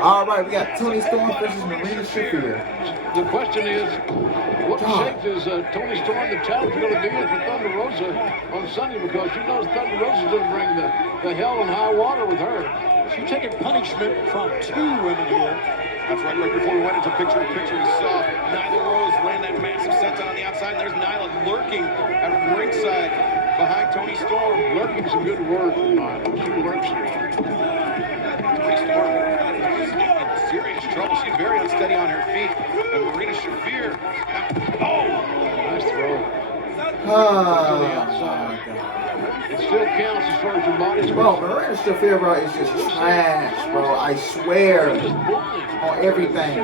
All right, we got Toni Storm versus Marina Shafir. The question is, what shape is Toni Storm, the challenger, going to be in for Thunder Rosa on Sunday? Because she knows Thunder Rosa's going to bring the hell and high water with her. She's taking punishment from two women here. That's right before we went into picture-to-picture, we saw Nyla Rose land that massive senton on the outside, and there's Nyla lurking at ringside behind Toni Storm. Lurking's a good word for Nyla. She lurks a lot. Toni Storm is in serious trouble. She's very unsteady on her feet. And Marina Shafir, nice throw. Oh, To the outside. It still counts as far as your body's bro, Marina Shafir, bro, is just trash, bro. I swear on everything.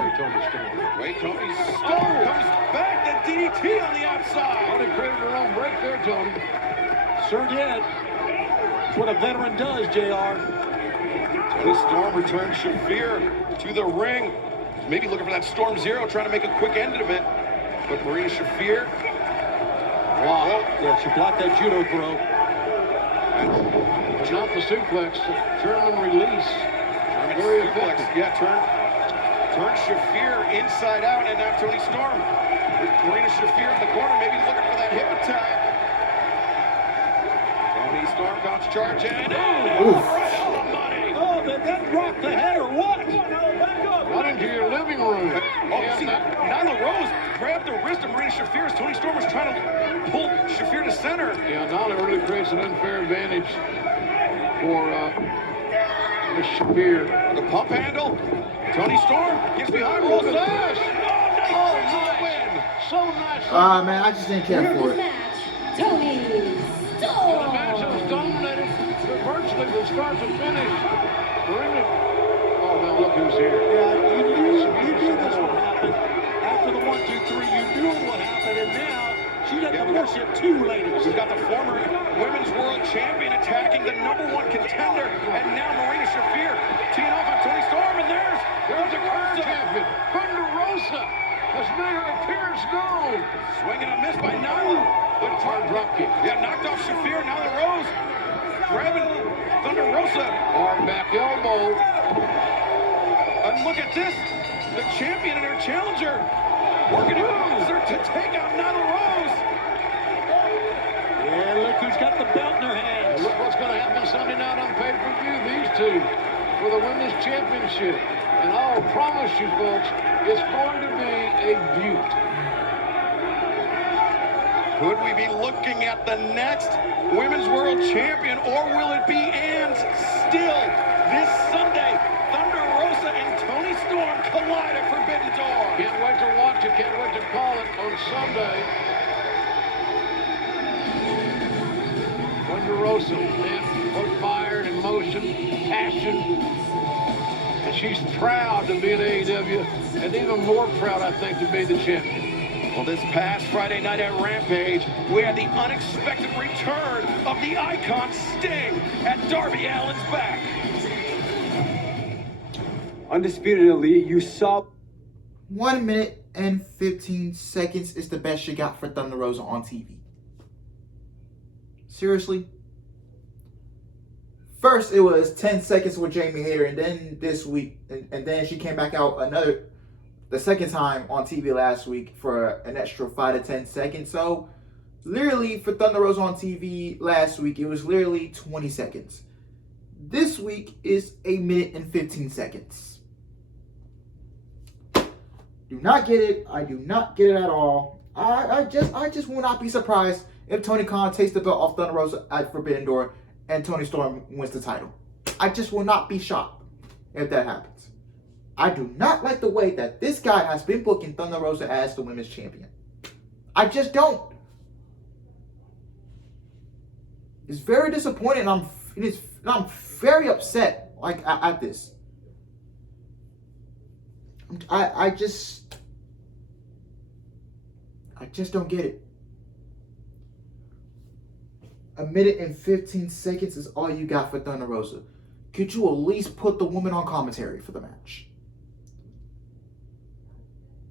Wait, Toni Storm comes back. The DDT on the outside. Toni created her own break there, Toni. Sure did. That's what a veteran does, JR. Toni Storm returns Shafir to the ring. Maybe looking for that Storm Zero, trying to make a quick end of it. But Marina Shafir. Wow. Yeah, she blocked that judo throw. It's not the suplex. German release. German Very suplex. effective. Yeah, turn Shafir inside out, and now Toni Storm with Marina Shafir in the corner, maybe looking for that hip attack. Toni Storm comes charging. Right on the money. Oh, did that rock the head or what? Got into your living room. See, Nyla Rose grabbed the wrist of Marina Shafir as Toni Storm was trying to pull Shafir to center. Yeah, Nyla really creates an unfair advantage for Miss Shafir. The pump handle. Toni Storm gets behind, rolls it. Oh, nice. So nice. Man, I just didn't care for it. Toni The Storm. match was dominated virtually from start to finish. Marina. Oh, now look who's here. Yeah, you knew this would happen. After the 1, 2, 3, you knew it would happen, and now she doesn't worship two ladies. We've got the former women's world champion attacking the #1 contender, and now Marina Shafir teeing off on Toni Storm, and there's The current champion, Thunder Rosa, has made her appearance known. swinging a miss by Nyla. But Hard drop kick. yeah, knocked off Shafir. Nyla Rose grabbing Thunder Rosa. Hard back elbow. And look at this, the champion and her challenger working her to take out Nyla Rose. Yeah, look who's got the belt in her And hands. look what's going to happen Sunday night on pay-per-view. These two for the women's championship. And I'll promise you, folks, it's going to be a beaut. Could we be looking at the next women's world champion, or will it be and still this Sunday? Thunder Rosa and Toni Storm collide at Forbidden Door. Can't wait to watch it. Can't wait to call it on Sunday. Thunder Rosa, man, both fire and emotion, passion. And she's proud to be in AEW, and even more proud, I think, to be the champion. Well, this past Friday night at Rampage, we had the unexpected return of the icon Sting at Darby Allin's back. Undisputed Elite, you saw 1 minute and 15 seconds is the best you got for Thunder Rosa on TV. Seriously? First, it was 10 seconds with Jamie Hayter, and then this week, and then she came back out the second time on TV last week for an extra 5 to 10 seconds. So, literally, for Thunder Rosa on TV last week, it was literally 20 seconds. This week is 1 minute and 15 seconds. Do not get it. I do not get it at all. I just will not be surprised if Tony Khan takes the belt off Thunder Rosa at Forbidden Door and Toni Storm wins the title. I just will not be shocked if that happens. I do not like the way that this guy has been booking Thunder Rosa as the women's champion. I just don't. It's very disappointing, and I'm very upset at this. I just don't get it. 1 minute and 15 seconds is all you got for Thunder Rosa. Could you at least put the woman on commentary for the match?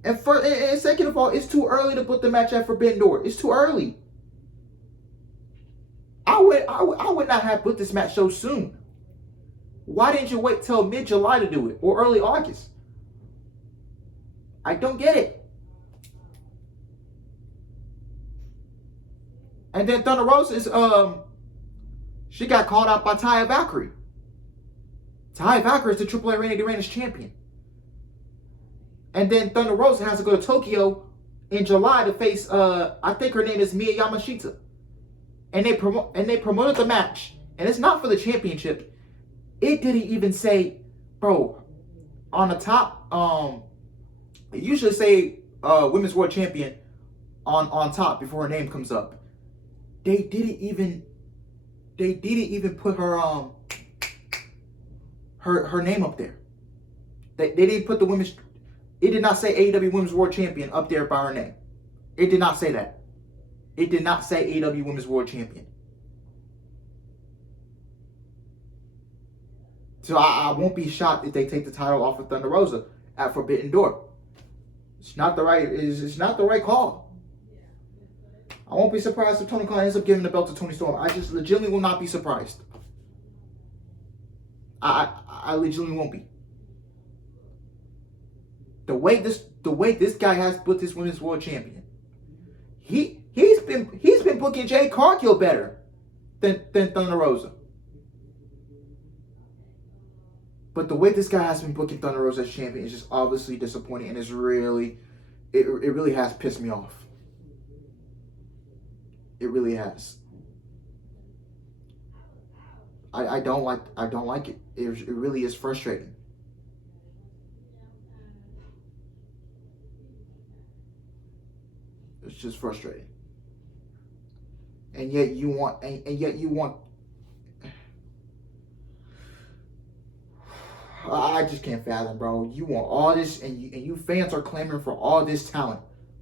And second of all, it's too early to put the match at Forbidden Door. It's too early. I would not have put this match so soon. Why didn't you wait till mid-July to do it or early August? I don't get it. And then Thunder Rosa is she got called out by Taya Valkyrie. Taya Valkyrie is the AAA Reigns champion. And then Thunder Rosa has to go to Tokyo in July to face I think her name is Mia Yamashita. And they promoted the match. And it's not for the championship. It didn't even say, bro, on the top, it usually say Women's World Champion on top before her name comes up. They didn't even put her her name up there. They didn't put the women's. It did not say AEW Women's World Champion up there by her name. It did not say that. It did not say AEW Women's World Champion. So I won't be shocked if they take the title off of Thunder Rosa at Forbidden Door. It's not the right call. I won't be surprised if Tony Khan ends up giving the belt to Toni Storm. I just legitimately will not be surprised. I legitimately won't be. The way this guy has put this Women's World Champion, he's been booking Jade Cargill better than Thunder Rosa. But the way this guy has been booking Thunder Rosa as champion is just obviously disappointing, and it really has pissed me off. It really has. I don't like it. It really is frustrating. It's just frustrating. And yet you want I just can't fathom, bro. You want all this, and you fans are clamoring for all this talent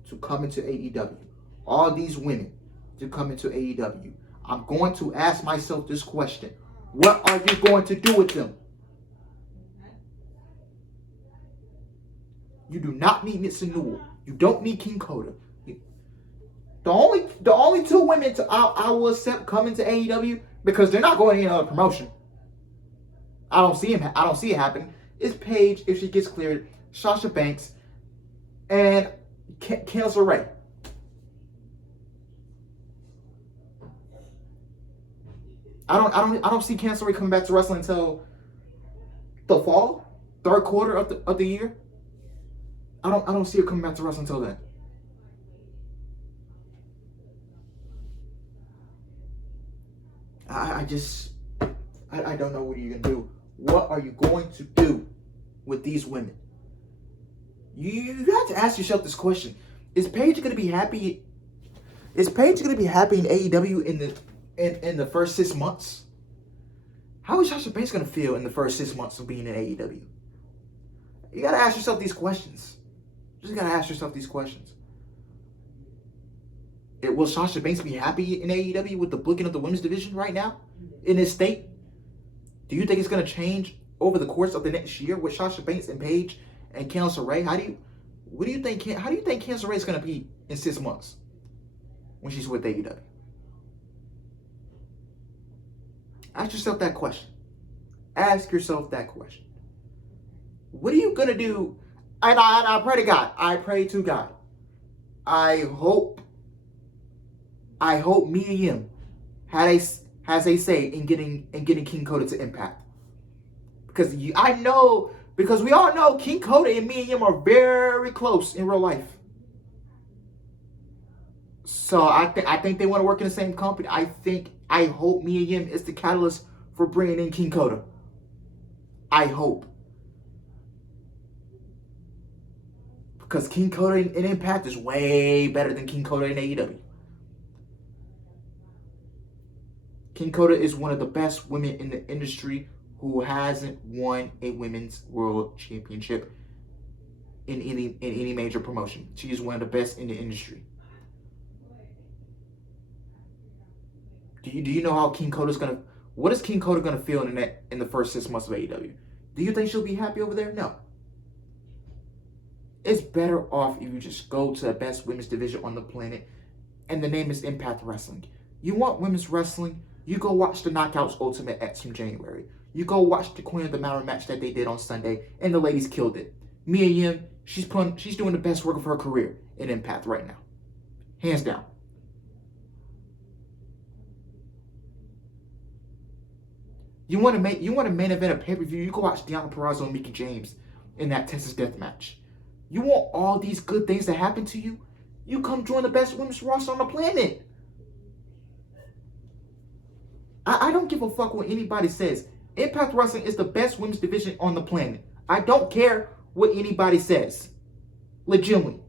to come into AEW. All these women to come into AEW. I'm going to ask myself this question. What are you going to do with them? You do not need Mitsu Newell. You don't need King Coda. The only two women I will accept coming to AEW, because they're not going to any other promotion. I don't see it happening. Is Paige, if she gets cleared, Sasha Banks, and Candice LeRae. I don't see Candice LeRae coming back to wrestling until the fall, third quarter of the year. I don't see her coming back to wrestling until then. I don't know what you're gonna do. What are you going to do with these women? You have to ask yourself this question: Is Paige gonna be happy? Is Paige gonna be happy in AEW in the first 6 months? How is Sasha Banks gonna feel in the first 6 months of being in AEW? You gotta ask yourself these questions. You just gotta ask yourself these questions. Will Sasha Banks be happy in AEW with the booking of the women's division right now in this state? Do you think it's going to change over the course of the next year with Sasha Banks and Paige and Candice LeRae? How do you think Candice LeRae is going to be in 6 months when she's with AEW? Ask yourself that question. Ask yourself that question. What are you going to do? And I pray to God. I pray to God. I hope Mia Yim has a say in getting King Coda to Impact. Because we all know King Coda and Mia Yim are very close in real life. So I think they want to work in the same company. I hope Mia Yim is the catalyst for bringing in King Coda. I hope. Because King Coda in Impact is way better than King Coda in AEW. King Coda is one of the best women in the industry who hasn't won a women's world championship in any major promotion. She is one of the best in the industry. Do you know how King Coda's gonna? What is King Coda gonna feel in the first 6 months of AEW? Do you think she'll be happy over there? No. It's better off if you just go to the best women's division on the planet, and the name is Impact Wrestling. You want women's wrestling? You go watch the Knockouts Ultimate X from January. You go watch the Queen of the Mountain match that they did on Sunday, and the ladies killed it. Mia Yim, she's doing the best work of her career in Impact right now, hands down. You want to main event a pay-per-view? You go watch Deonna Purrazzo and Mickie James in that Texas Death Match. You want all these good things to happen to you? You come join the best women's roster on the planet. I don't give a fuck what anybody says. Impact Wrestling is the best women's division on the planet. I don't care what anybody says. Legitimately.